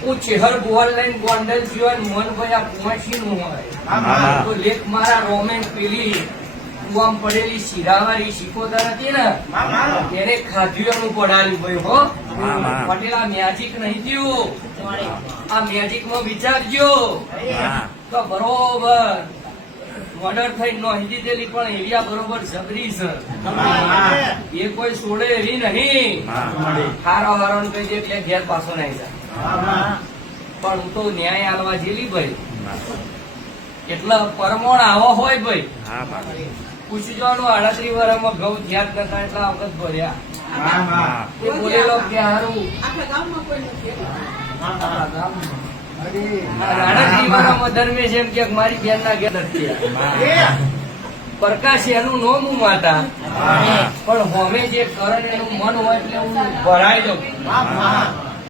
હું ચેહર ગોવાલ લઈને ગોંડલ જીવન મન ભાઈ આ કુંવાસી નું હોય તો લેખ મારા રોમેન પેલી કુવામ પડેલી શીરાવાળી શીખોતર હતી ને એને ખાધ્યું પડાયું ભાઈ હો પટેલ આ મેજિક નહીં થયું આ મેજિક માં વિચારજો તો બરોબર ઓર્ડર થઈ નોંધી દીધેલી પણ એવી બરોબર જબરી છે એ કોઈ છોડે એવી નહીં હારો હારો કહી દે એટલે ઘેર પાછો નહીં જાય પણ હું તો ન્યાય આલવા જેલી ભાઈ એટલે પરમોણ આવો હોય ભાઈ પૂછજો 38 વર્ષમાં ઘઉં ધ્યાન કરતા એટલા વખત ભર્યા એ બોલેલો કે હારું ધર્મેશ એમ કે મારી બેન ના ઘેર પ્રકાશ એનું નોમ હું માતા પણ હવે જે કરણ એનું મન હોય એટલે હું ભરાઈ દઉં